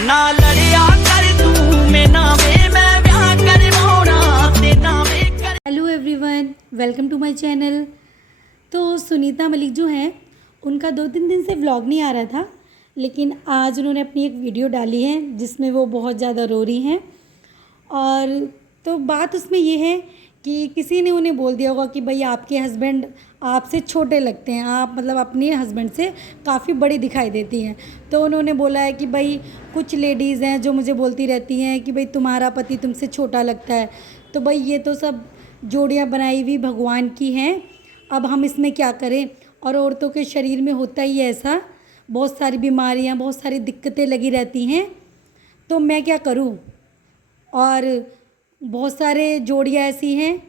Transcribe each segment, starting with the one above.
ना लड़िया कर तू मैं नावे मैं ब्याह करवाउणा ते नावे कर। Hello everyone, welcome to my channel. तो सुनीता मलिक जो हैं उनका 2-3 दिन से व्लॉग नहीं आ रहा था, लेकिन आज उन्होंने अपनी एक वीडियो डाली है जिसमें वो बहुत ज़्यादा रो रही हैं। और तो बात उसमें ये है कि किसी ने उन्हें बोल दिया होगा कि भाई आपके हस्बैंड आपसे छोटे लगते हैं, आप मतलब अपने हस्बैंड से काफ़ी बड़ी दिखाई देती हैं। तो उन्होंने बोला है कि भाई कुछ लेडीज़ हैं जो मुझे बोलती रहती हैं कि भाई तुम्हारा पति तुमसे छोटा लगता है। तो भाई ये तो सब जोड़ियाँ बनाई हुई भगवान की हैं, अब हम इसमें क्या करें। और औरतों के शरीर में होता ही ऐसा, बहुत सारी बीमारियाँ, बहुत सारी दिक्कतें लगी रहती हैं, तो मैं क्या करूँ। और बहुत सारे जोड़ियाँ ऐसी हैं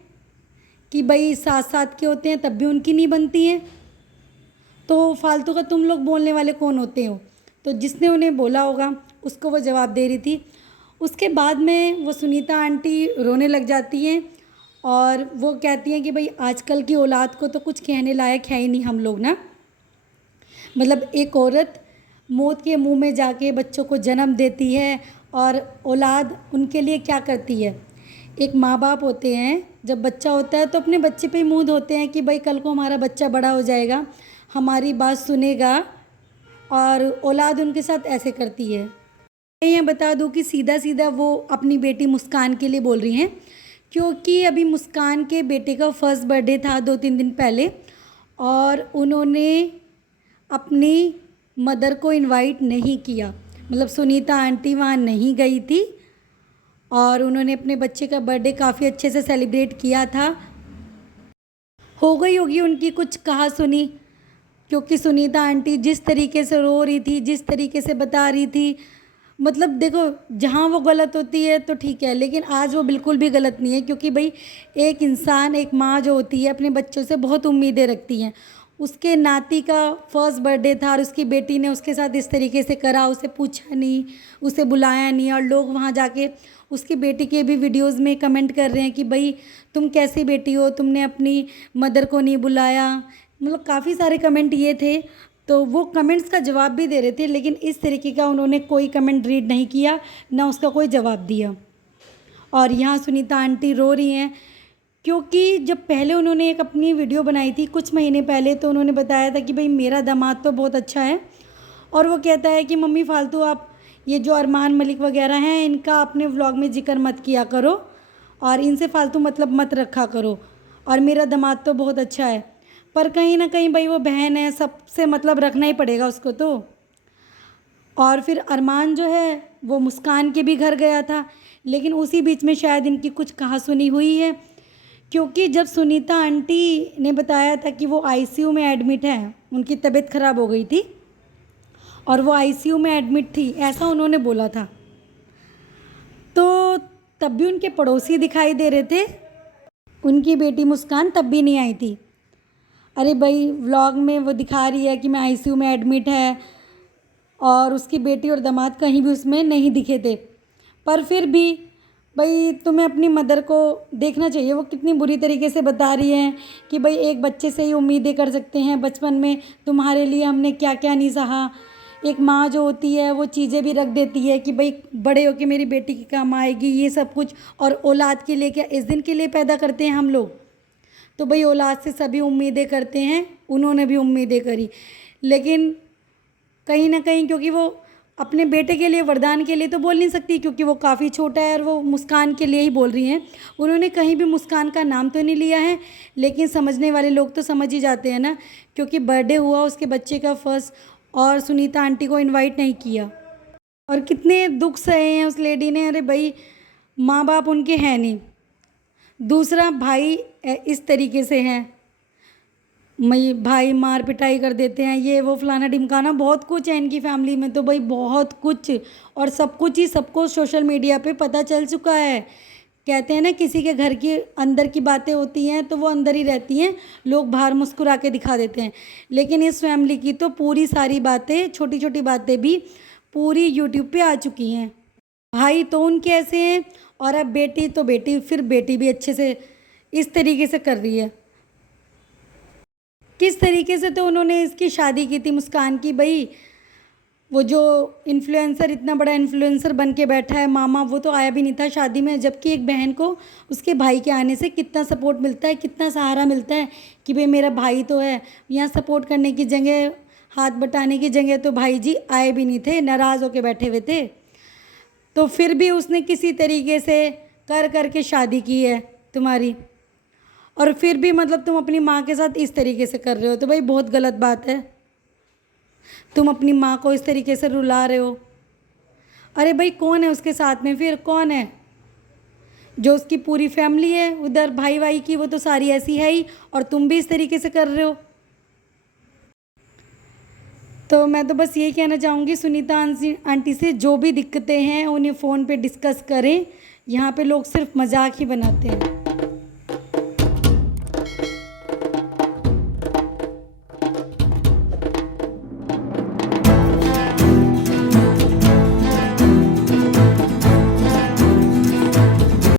कि भाई साथ साथ के होते हैं तब भी उनकी नहीं बनती हैं। तो फालतू का तुम लोग बोलने वाले कौन होते हो। तो जिसने उन्हें बोला होगा उसको वो जवाब दे रही थी। उसके बाद में वो सुनीता आंटी रोने लग जाती हैं और वो कहती हैं कि भाई आजकल की औलाद को तो कुछ कहने लायक है ही नहीं हम लोग ना। मतलब एक औरत मौत के मुंह में जाके बच्चों को जन्म देती है और औलाद उनके लिए क्या करती है। एक माँ बाप होते हैं, जब बच्चा होता है तो अपने बच्चे पे ही मुँह धोते हैं कि भाई कल को हमारा बच्चा बड़ा हो जाएगा, हमारी बात सुनेगा, और औलाद उनके साथ ऐसे करती है। मैं ये बता दूं कि सीधा सीधा वो अपनी बेटी मुस्कान के लिए बोल रही हैं, क्योंकि अभी मुस्कान के बेटे का फर्स्ट बर्थडे था 2-3 दिन पहले, और उन्होंने अपनी मदर को इनवाइट नहीं किया। मतलब सुनीता आंटी वहाँ नहीं गई थी और उन्होंने अपने बच्चे का बर्थडे काफ़ी अच्छे से सेलिब्रेट किया था। हो गई होगी उनकी कुछ कहा सुनी, क्योंकि सुनीता आंटी जिस तरीके से रो रही थी, जिस तरीके से बता रही थी, मतलब देखो जहाँ वो गलत होती है तो ठीक है, लेकिन आज वो बिल्कुल भी गलत नहीं है। क्योंकि भाई एक इंसान, एक माँ जो होती है अपने बच्चों से बहुत उम्मीदें रखती हैं। उसके नाती का फर्स्ट बर्थडे था और उसकी बेटी ने उसके साथ इस तरीके से करा, उसे पूछा नहीं, उसे बुलाया नहीं, और लोग वहाँ जाके उसकी बेटी के भी वीडियोस में कमेंट कर रहे हैं कि भाई तुम कैसी बेटी हो, तुमने अपनी मदर को नहीं बुलाया। मतलब काफ़ी सारे कमेंट ये थे, तो वो कमेंट्स का जवाब भी दे रहे थे, लेकिन इस तरीके का उन्होंने कोई कमेंट रीड नहीं किया, ना उसका कोई जवाब दिया। और यहाँ सुनीता आंटी रो रही हैं, क्योंकि जब पहले उन्होंने एक अपनी वीडियो बनाई थी कुछ महीने पहले, तो उन्होंने बताया था कि भाई मेरा दामाद तो बहुत अच्छा है, और वो कहता है कि मम्मी फालतू आप ये जो अरमान मलिक वगैरह हैं इनका अपने व्लॉग में जिक्र मत किया करो और इनसे फालतू मतलब मत रखा करो, और मेरा दामाद तो बहुत अच्छा है। पर कहीं ना कहीं भाई वो बहन है, सबसे मतलब रखना ही पड़ेगा उसको तो। और फिर अरमान जो है वो मुस्कान के भी घर गया था, लेकिन उसी बीच में शायद इनकी कुछ कहासुनी हुई है, क्योंकि जब सुनीता आंटी ने बताया था कि वो आईसीयू में एडमिट है, उनकी तबीयत ख़राब हो गई थी और वो आईसीयू में एडमिट थी, ऐसा उन्होंने बोला था। तो तब भी उनके पड़ोसी दिखाई दे रहे थे, उनकी बेटी मुस्कान तब भी नहीं आई थी। अरे भाई व्लॉग में वो दिखा रही है कि मैं आईसीयू में एडमिट है, और उसकी बेटी और दामाद कहीं भी उसमें नहीं दिखे थे। पर फिर भी भाई तुम्हें अपनी मदर को देखना चाहिए, वो कितनी बुरी तरीके से बता रही हैं कि भाई एक बच्चे से ही उम्मीदें कर सकते हैं, बचपन में तुम्हारे लिए हमने क्या क्या नहीं सहा। एक माँ जो होती है वो चीज़ें भी रख देती है कि भाई बड़े होके मेरी बेटी की काम आएगी, ये सब कुछ। और औलाद के लिए क्या इस दिन के लिए पैदा करते हैं हम लोग, तो भाई औलाद से सभी उम्मीदें करते हैं, उन्होंने भी उम्मीदें करी, लेकिन कहीं ना कहीं क्योंकि वो अपने बेटे के लिए, वरदान के लिए तो बोल नहीं सकती, क्योंकि वो काफ़ी छोटा है, और वो मुस्कान के लिए ही बोल रही हैं। उन्होंने कहीं भी मुस्कान का नाम तो नहीं लिया है, लेकिन समझने वाले लोग तो समझ ही जाते हैं ना, क्योंकि बर्थडे हुआ उसके बच्चे का फर्स्ट, और सुनीता आंटी को इनवाइट नहीं किया। और कितने दुख सहे हैं उस लेडी ने। अरे भाई माँ बाप उनके हैं नहीं, दूसरा भाई इस तरीके से हैं, भाई मार पिटाई कर देते हैं, ये वो फलाना ढिमकाना, बहुत कुछ है इनकी फैमिली में तो भाई बहुत कुछ। और सब कुछ ही सबको सोशल मीडिया पे पता चल चुका है। कहते हैं ना किसी के घर की अंदर की बातें होती हैं तो वो अंदर ही रहती हैं, लोग बाहर मुस्कुरा के दिखा देते हैं, लेकिन इस फैमिली की तो पूरी सारी बातें, छोटी छोटी बातें भी पूरी यूट्यूब पे आ चुकी हैं। भाई तो उनके ऐसे हैं, और अब बेटी तो बेटी, फिर बेटी भी अच्छे से इस तरीके से कर रही है। किस तरीके से तो उन्होंने इसकी शादी की थी मुस्कान की, भाई वो जो इन्फ्लुएंसर इतना बड़ा इन्फ्लुएंसर बन के बैठा है मामा, वो तो आया भी नहीं था शादी में, जबकि एक बहन को उसके भाई के आने से कितना सपोर्ट मिलता है, कितना सहारा मिलता है कि भाई मेरा भाई तो है। यहाँ सपोर्ट करने की जगह, हाथ बटाने की जगह तो भाई जी आए भी नहीं थे, नाराज़ होके बैठे हुए थे। तो फिर भी उसने किसी तरीके से कर करके शादी की है तुम्हारी, और फिर भी मतलब तुम अपनी माँ के साथ इस तरीके से कर रहे हो, तो भाई बहुत गलत बात है। तुम अपनी माँ को इस तरीके से रुला रहे हो। अरे भाई कौन है उसके साथ में, फिर कौन है? जो उसकी पूरी फैमिली है उधर भाई भाई की, वो तो सारी ऐसी है ही, और तुम भी इस तरीके से कर रहे हो। तो मैं तो बस यही कहना चाहूँगी सुनीता आंटी से, जो भी दिक्कतें हैं उन्हें फ़ोन पे डिस्कस करें। यहाँ पे लोग सिर्फ मजाक ही बनाते हैं।